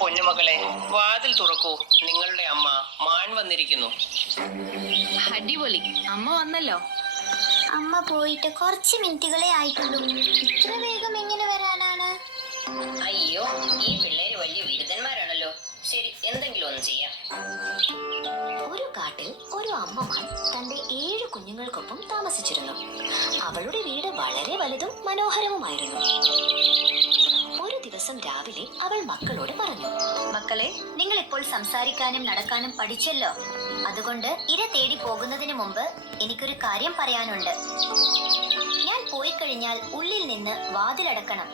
പൊന്നുമക്കളെ, വാതിൽ തുറക്കൂ, നിങ്ങളുടെ അമ്മ മാൻ വന്നിരിക്കുന്നു. അടിപൊളി, അമ്മ വന്നല്ലോ. അമ്മ പോയിട്ട് കുറച്ച് മിനിറ്റുകളെ ആയിട്ടുള്ളൂ. ഇത്ര വേഗം എങ്ങനെ വരാനാണ്? അയ്യോ, ഈ പിള്ളേര് വലിയ വിരുദ്ധന്മാരാണല്ലോ. ശരി, എന്തെങ്കിലും ഒന്ന് ചെയ്യാം. ഒരു കാട്ടിൽ ഒരു അമ്മമാൻ തന്റെ 7 കുഞ്ഞുങ്ങൾക്കൊപ്പം താമസിച്ചിരുന്നു. അവളുടെ വീട് വളരെ വലുതും മനോഹരവുമായിരുന്നു. ഒരു ദിവസം രാവിലെ അവൾ മക്കളോട് പറഞ്ഞു, മക്കളെ, നിങ്ങൾ ഇപ്പോൾ സംസാരിക്കാനും നടക്കാനും പഠിച്ചല്ലോ. അതുകൊണ്ട് ഇര തേടി പോകുന്നതിന് മുമ്പ് എനിക്കൊരു കാര്യം പറയാനുണ്ട്. ഞാൻ പോയി കഴിഞ്ഞാൽ ഉള്ളിൽ നിന്ന് വാതിലടക്കണം.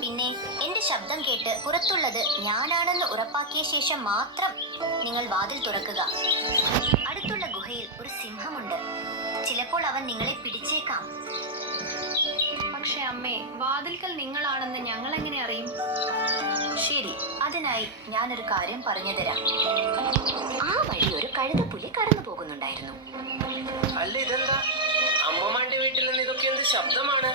പിന്നെ എന്റെ ശബ്ദം കേട്ട് പുറത്തുള്ളത് ഞാനാണെന്ന് ഉറപ്പാക്കിയ ശേഷം മാത്രം നിങ്ങൾ വാതിൽ തുറക്കുക. അടുത്തുള്ള ഗുഹയിൽ ഒരു സിംഹമുണ്ട്. ചിലപ്പോൾ അവൻ നിങ്ങളെ പിടിച്ചേക്കാം. പക്ഷെ അമ്മേ, വാതിൽക്കൽ നിങ്ങളാണെന്ന് ഞങ്ങൾ എങ്ങനെ അറിയും? ശരി, അതിനായി ഞാനൊരു കാര്യം പറഞ്ഞു തരാം. ആ വഴി ഒരു കഴുതപ്പുലി കടന്നു പോകുന്നുണ്ടായിരുന്നു. അല്ല, ഇതെന്താ? അമ്മമാന്റെ വീട്ടിൽ നിന്ന് ഇതൊക്കെ എന്ത് ശബ്ദമാണ്?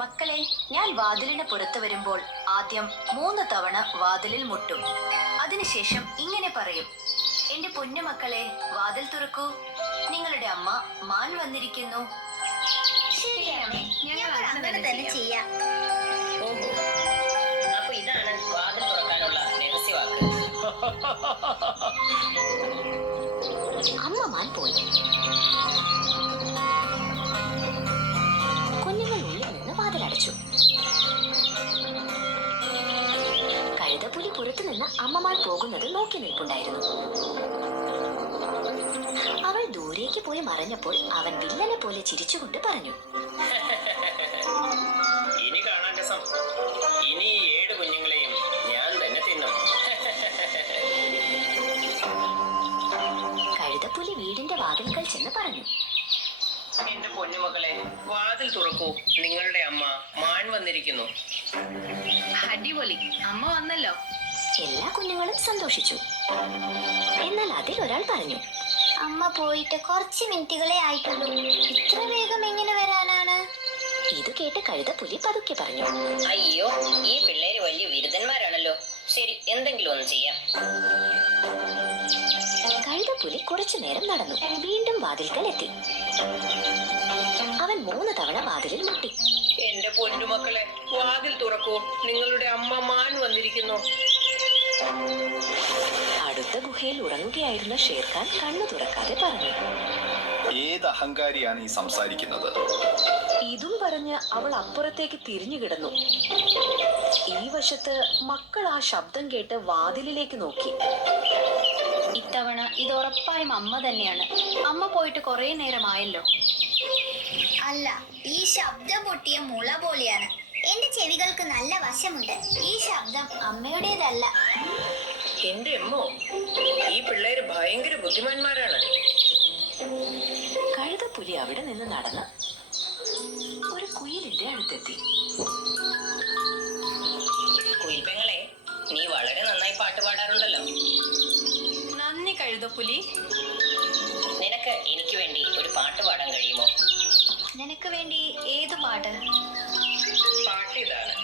മക്കളെ, ഞാൻ വാതിലിന് പുറത്തു വരുമ്പോൾ ആദ്യം 3 തവണ വാതിലിൽ മുട്ടും. അതിനുശേഷം ഇങ്ങനെ പറയും, എന്റെ പൊന്നു മക്കളെ, വാതിൽ തുറക്കൂ, നിങ്ങളുടെ അമ്മ മാൻ വന്നിരിക്കുന്നു. ഞങ്ങൾ അങ്ങനെ തന്നെ ചെയ്യാം. ഓഹോ, അപ്പൊ ഇതാണ് വാതിൽ തുറക്കാനുള്ള രഹസ്യവാക്ക്. അമ്മ മാൻ പോയി. കുഞ്ഞുങ്ങൾ ഉള്ളിൽ നിന്ന് വാതിലടച്ചു. കഴുതപ്പുലി പുറത്തു നിന്ന് അമ്മമാൻ പോകുന്നത് നോക്കി നിൽപ്പുണ്ടായിരുന്നു. അവൾ ദൂരേക്ക് പോയി മറഞ്ഞപ്പോൾ അവൻ വില്ലനെ പോലെ ചിരിച്ചുകൊണ്ട് പറഞ്ഞു, ഇനി കാണാൻ രസം. ഇനി ഈ 7 കുഞ്ഞുങ്ങളെയും ഞാൻ തന്നെ തിന്നും. കഴുതപ്പുലി വീടിന്റെ വാതിൽക്കൽ ചെന്ന് പറഞ്ഞു, എന്റെ പൊന്നുമക്കളെ, വാതിൽ തുറക്കൂ, നിങ്ങളുടെ അമ്മ മാൻ വന്നിരിക്കുന്നു. അടിപൊളി, അമ്മ വന്നല്ലോ. എല്ലാ കുഞ്ഞുങ്ങളും സന്തോഷിച്ചു. എന്നാൽ അതിൽ ഒരാൾ പറഞ്ഞു, അമ്മ പോയിട്ട് കുറച്ച് മിനിറ്റുകളെ ആയിട്ടുള്ളൂ. ഇത്ര വേഗം എങ്ങനെ വരാനാണ്? ഇത് കേട്ട് കഴുതപ്പുലി പതുക്കെ പറഞ്ഞു, അയ്യോ, ഈ പിള്ളേര് വലിയ വിരുദ്ധന്മാരാണല്ലോ. ശരി, എന്തെങ്കിലും ഒന്ന് ചെയ്യാം. കഴുതപ്പുലി കുറച്ചു നേരം നടന്നു. വീണ്ടും വാതിൽക്കൽ എത്തി. അവൻ 3 തവണ വാതിലിൽ മുട്ടി. എന്റെ പൊന്നുമക്കളെ, വാതിൽ തുറക്കൂ, നിങ്ങളുടെ അമ്മ മാൻ വന്നിരിക്കുന്നു. അടുത്ത ഗുഹയിൽ ഉറങ്ങുകയായിരുന്ന ഷേർഖാൻ കണ്ണു തുറക്കാതെ പറഞ്ഞു, ഏത് അഹങ്കാരിയാണ് ഈ സംസാരിക്കുന്നത്? ഇതും പറഞ്ഞ് അവൾ അപ്പുറത്തേക്ക് തിരിഞ്ഞു കിടന്നു. ഈ വശത്ത് മക്കൾ ആ ശബ്ദം കേട്ട് വാതിലിലേക്ക് നോക്കി. ഇത്തവണ ഇത് ഉറപ്പായും അമ്മ തന്നെയാണ്. അമ്മ പോയിട്ട് കുറെ നേരമായല്ലോ. അല്ല, ഈ ശബ്ദം പൊട്ടിയ മുള പോലെയാണ്. എന്റെ ചെവികൾക്ക് നല്ല വശമുണ്ട്. ഈ ശബ്ദം അമ്മയുടേതല്ല. എന്റെ അമ്മോ, ഈ പിള്ളേര് ഭയങ്കര ബുദ്ധിമാന്മാരാണ്. കഴുതപ്പുലി അവിടെ നിന്ന് നടന്ന് ഒരു കുയിലിന്റെ അടുത്തെത്തി. കുയിൽപ്പെങ്ങളെ, നീ വളരെ നന്നായി പാട്ട് പാടാറുണ്ടല്ലോ. നന്ദി കഴുതപ്പുലി. നിനക്ക് എനിക്ക് വേണ്ടി ഒരു പാട്ട് പാടാൻ കഴിയുമോ? നിനക്ക് വേണ്ടി ഏത് പാട്ട്? പാട്ട് ഇതാണ്.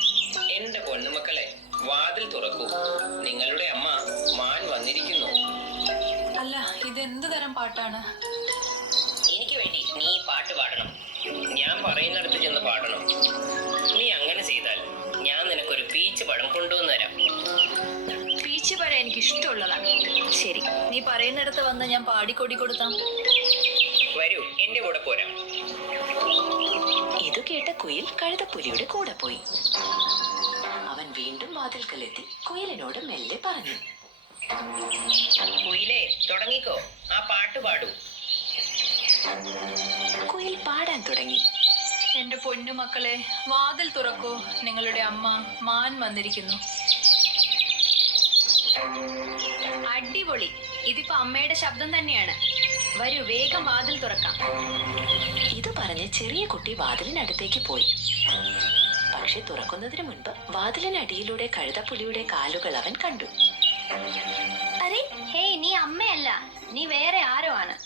എന്റെ പൊന്നുമക്കളെ, വാതിൽ തുറക്കൂ, നിങ്ങളുടെ അമ്മ മാൻ വന്നിരിക്കുന്നു. അല്ല, ഇതെന്ത് തരം പാട്ടാണ്? എനിക്ക് വേണ്ടി നീ ഈ പാട്ട് പാടണം. ഞാൻ പറയുന്നിടത്ത് ചെന്ന് പാടണം. നീ അങ്ങനെ ചെയ്താൽ ഞാൻ നിനക്കൊരു പീച്ച് പഴം കൊണ്ടുവന്നു തരാം. പീച്ച് പഴം എനിക്ക് ഇഷ്ടമുള്ളതാണ്. ശരി, നീ പറയുന്നിടത്ത് വന്ന് ഞാൻ പാടിക്കൊടി കൊടുത്താം. വരൂ, എന്റെ കൂടെ പോരാ. ഇത് കേട്ട കുയിൽ കഴുതപ്പുലിയുടെ കൂടെ പോയി. അവൻ വീണ്ടും വാതിൽക്കലെത്തി കുയിലിനോട് മെല്ലെ പറഞ്ഞു, കുയിലേ, തുടങ്ങിക്കോ, ആ പാട്ട് പാടൂ. കുയിൽ പാടാൻ തുടങ്ങി. എന്റെ പൊന്നു മക്കളെ, വാതിൽ തുറക്കൂ, നിങ്ങളുടെ അമ്മ മാൻ വന്നിരിക്കുന്നു. അടിപൊളി, ഇതിപ്പോ അമ്മയുടെ ശബ്ദം തന്നെയാണ്. വരൂ, വേഗം വാതിൽ തുറക്കാം. ഇത് പറഞ്ഞ് ചെറിയ കുട്ടി വാതിലിനടുത്തേക്ക് പോയി. പക്ഷെ തുറക്കുന്നതിന് മുൻപ് വാതിലിനടിയിലൂടെ കഴുതപ്പുലിയുടെ കാലുകൾ അവൻ കണ്ടു. അരെ, ഹേയ്, നീ അമ്മയല്ല, നീ വേറെ ആരോ ആണ്.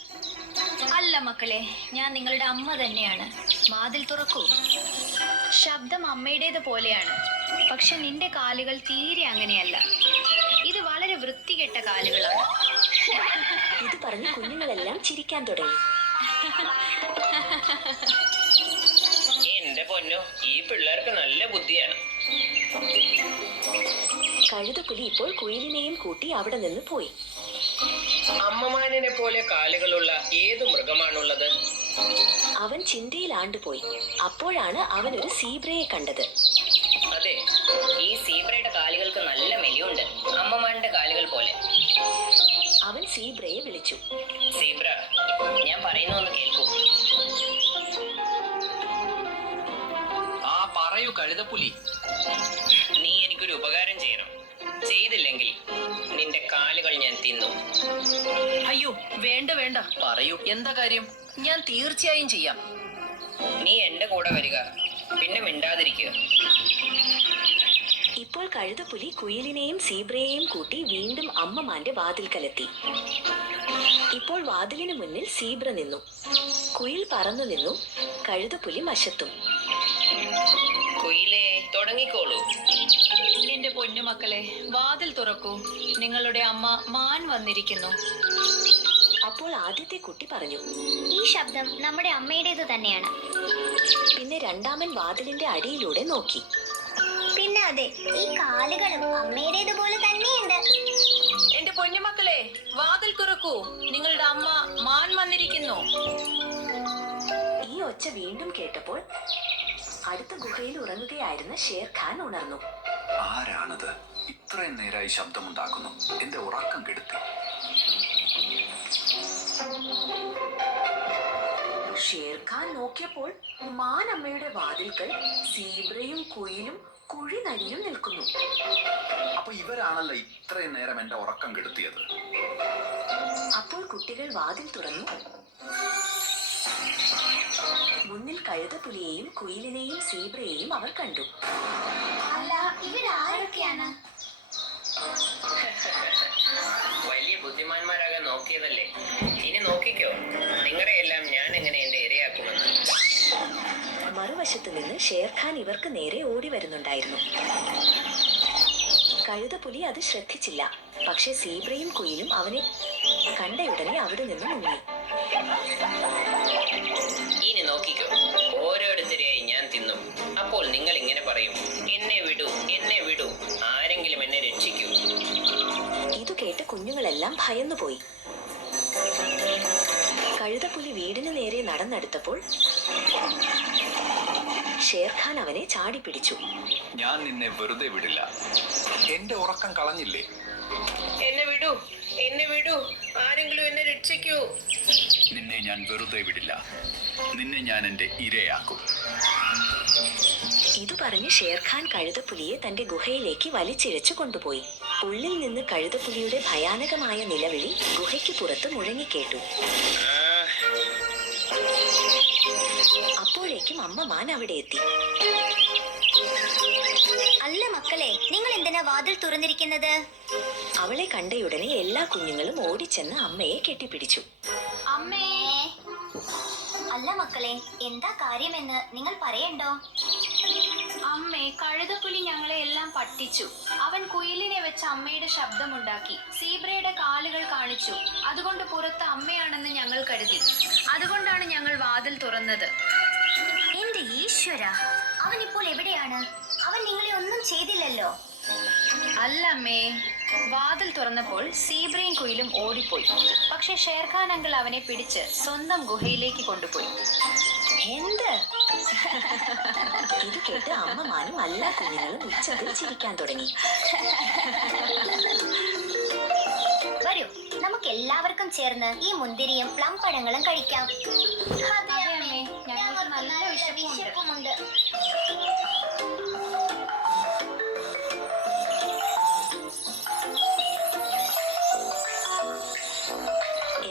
അല്ല മക്കളെ, ഞാൻ നിങ്ങളുടെ അമ്മ തന്നെയാണ്. വാതിൽ തുറക്കൂ. ശബ്ദം അമ്മയുടേത് പോലെയാണ്, പക്ഷെ നിന്റെ കാലുകൾ തീരെ അങ്ങനെയല്ല. പറഞ്ഞ് കുഞ്ഞുങ്ങളെല്ലാം ചിരിക്കാൻ തുടങ്ങി. എന്റെ പൊന്നു, ഈ പിള്ളേർക്ക് നല്ല ബുദ്ധിയാണ്. കഴുതപ്പുലി ഇപ്പോൾ കുയിലിനെയും കൂട്ടി അവിടെ നിന്ന് പോയി. അമ്മമാനിനെ പോലെ കാലുകളുള്ള ഏതു മൃഗമാണുള്ളത്? അവൻ ചിന്തയിൽ ആണ്ടുപോയി. അപ്പോഴാണ് അവൻ ഒരു സീബ്രയെ കണ്ടത്. അതെ, ഈ സീബ്രയുടെ കാലുകൾക്ക് നല്ല മെലിയുണ്ട്, അമ്മമാരുടെ കാലുകൾ പോലെ. അവൻ സീബ്രയെ വിളിച്ചു. സീബ്ര, ഞാൻ പറയുന്നൊന്ന് കേൾക്കൂ. ആ പറയൂ കഴുതപ്പുലി. നീ എനിക്കൊരു ഉപകാരം ചെയ്യണം. ചെയ്തില്ലെങ്കിൽ നിന്റെ കാലുകൾ ഞാൻ തിന്നു. അയ്യോ വേണ്ട വേണ്ട, പറയൂ എന്താ കാര്യം? ഞാൻ തീർച്ചയായും ചെയ്യാം. നീ എന്റെ കൂടെ വരിക, പിന്നെ മിണ്ടാതിരിക്കുക. ഇപ്പോൾ കഴുതപ്പുലി കുയിലിനെയും സീബ്രയെയും കൂട്ടി വീണ്ടും അമ്മമാന്റെ വാതിൽക്കലെത്തി. ഇപ്പോൾ വാതിലിന് മുന്നിൽ സീബ്ര നിന്നു. കുയിൽ പറന്നു നിന്നു. കഴുതപ്പുലി മശത്തും. കുയിലേ, തുടങ്ങിക്കോളൂ. എന്റെ പൊന്നുമക്കളെ, വാതിൽ തുറക്കൂ. നിങ്ങളുടെ അമ്മ മാൻ വന്നിരിക്കുന്നു. അപ്പോൾ ആദ്യത്തെ കുട്ടി പറഞ്ഞു. ഈ ശബ്ദം നമ്മുടെ അമ്മയുടേത് തന്നെയാണ്. പിന്നെ രണ്ടാമൻ വാതിലിന്റെ അടിയിലൂടെ നോക്കി. പിന്നെ അതെ, ഈ കാലുകളും അമ്മയുടേതുപോലെ തന്നെയുണ്ട്. എന്റെ പൊന്നുമക്കളെ, വാതിൽ തുറക്കൂ. നിങ്ങളുടെ അമ്മ മാൻ വന്നിരിക്കുന്നു. ഈ ഒച്ച വീണ്ടും കേട്ടപ്പോൾ അടുത്ത ഗുഹയിൽ ഉറങ്ങുകയായിരുന്ന ഷേർഖാൻ ഉണർന്നു. ആരാണത്? ഇത്രയും നേരമായി ശബ്ദമുണ്ടാക്കുന്നു. എന്റെ ഉറക്കം കെടുത്തി. ഷേർഖാൻ നോക്കിയപ്പോൾ മാൻ അമ്മയുടെ വാതിൽക്കൽ സീബ്രയും കുയിലും കുഴി നരിയും നിൽക്കുന്നു. അപ്പൊ ഇവരാണല്ലോ ഇത്രയും നേരം എന്റെ ഉറക്കം കെടുത്തിയത്. അപ്പോൾ കുട്ടികൾ വാതിൽ തുറന്നു. മുന്നിൽ കഴുതപ്പുലിയെയും കുയിലിനെയും സീബ്രയെയും അവർ കണ്ടു. അല്ല, ഇവരാരൊക്കെയാണ്? വലിയ ബുദ്ധിമാന്മാരാകാൻ നോക്കിയതല്ലേ, ഇനി നോക്കിക്കോ. നിങ്ങളുടെ എല്ലാം ഞാൻ എങ്ങനെ എന്റെ ഇരയാക്കുമെന്ന്. മറുവശത്ത് നിന്ന് ഷേർഖാൻ ഇവർക്ക് നേരെ ഓടി വരുന്നുണ്ടായിരുന്നു. കഴുതപ്പുലി അത് ശ്രദ്ധിച്ചില്ല. പക്ഷെ സീബ്രയും കുയിലും അവനെ കണ്ടയുടനെ അവിടെ നിന്ന് മുങ്ങി. ഇനി നോക്കിക്കോ, ഓരോരുത്തരെയായി ഞാൻ തിന്നും. അപ്പോൾ നിങ്ങൾ ഇങ്ങനെ പറയും, എന്നെ വിടൂ, എന്നെ വിടൂ, ആരെങ്കിലും എന്നെ രക്ഷിക്കൂ. ഇതു കേട്ട് കുഞ്ഞുങ്ങളെല്ലാം ഭയന്നുപോയി. കഴുതപ്പുലി വീടിന് നേരെ നടന്നെടുത്തപ്പോൾ ഷേർഖാൻ അവനെ ചാടിപ്പിടിച്ചു. ഞാൻ നിന്നെ വെറുതെ വിടില്ല. എന്റെ ഉറക്കം കളഞ്ഞില്ലേ? എന്നെ വിടൂ, എന്നെ വിടൂ, ആരെങ്കിലും എന്നെ രക്ഷിക്കൂ. നിന്നെ ഞാൻ വെറുതെ വിടില്ല. നിന്നെ ഞാൻ എന്റെ ഇരയാക്കും. ഇതു പറഞ്ഞ് ഷേർഖാൻ കഴുതപ്പുലിയെ തന്റെ ഗുഹയിലേക്ക് വലിച്ചിഴച്ചു കൊണ്ടുപോയി. ഉള്ളിൽ നിന്ന് കഴുതപ്പുലിയുടെ ഭയാനകമായ നിലവിളി ഗുഹയ്ക്ക് പുറത്ത് മുഴങ്ങിക്കേട്ടു. അപ്പോഴേക്കും അമ്മ മാൻ അവിടെ എത്തി. അല്ല മക്കളെ, നിങ്ങൾ എന്തിനാ വാതിൽ തുറന്നിരിക്കുന്നത്? അവളെ കണ്ടയുടനെ എല്ലാ കുഞ്ഞുങ്ങളും ഓടിച്ചെന്ന് അമ്മയെ കെട്ടിപ്പിടിച്ചു. അമ്മേ. അല്ല മക്കളെ, എന്താ കാര്യമെന്ന് നിങ്ങൾ പറയണ്ടോ? അമ്മേ, കഴുതപ്പുലി ഞങ്ങളെ എല്ലാം പറ്റിച്ചു. അവൻ കുയിലിനെ വെച്ച് അമ്മയുടെ ശബ്ദമുണ്ടാക്കി. സീബ്രയുടെ കാലുകൾ കാണിച്ചു. അതുകൊണ്ട് പുറത്ത് അമ്മയാണെന്ന് ഞങ്ങൾ കരുതി. അതുകൊണ്ടാണ് ഞങ്ങൾ വാതിൽ തുറന്നത്. എന്റെ ഈശ്വര, അവൻ ഇപ്പോൾ എവിടെയാണ്? അവൻ നിങ്ങളെ ഒന്നും ചെയ്തില്ലല്ലോ. അല്ല അമ്മേ, വാതിൽ തുറന്നപ്പോൾ സീബ്രയും കുയിലും ഓടിപ്പോയി. പക്ഷെ ഷേർഖാൻ അങ്കിൾ അവനെ പിടിച്ച് സ്വന്തം ഗുഹയിലേക്ക് കൊണ്ടുപോയി. എന്ത്? ഇത് കേട്ട് അമ്മമാനും എല്ലാ കുഞ്ഞുങ്ങളും ഉച്ചത്തിൽ ചിരിക്കാൻ തുടങ്ങി. വരൂ, നമുക്ക് എല്ലാവർക്കും ചേർന്ന് ഈ മുന്തിരിയും പ്ലം പഴങ്ങളും കഴിക്കാം. അതെ അമ്മേ, ഞങ്ങൾക്ക് നല്ല വിശപ്പുമുണ്ട്.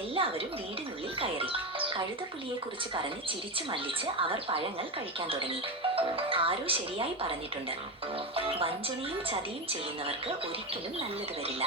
എല്ലാവരും വീടിനുള്ളിൽ കയറി. കഴുതപ്പുലിയെ കുറിച്ച് പറഞ്ഞ് ചിരിച്ചു മല്ലിച്ച് അവർ പഴങ്ങൾ കഴിക്കാൻ തുടങ്ങി. ആരോ ശരിയായി പറഞ്ഞിട്ടുണ്ട്, വഞ്ചനയും ചതിയും ചെയ്യുന്നവർക്ക് ഒരിക്കലും നല്ലത് വരില്ല.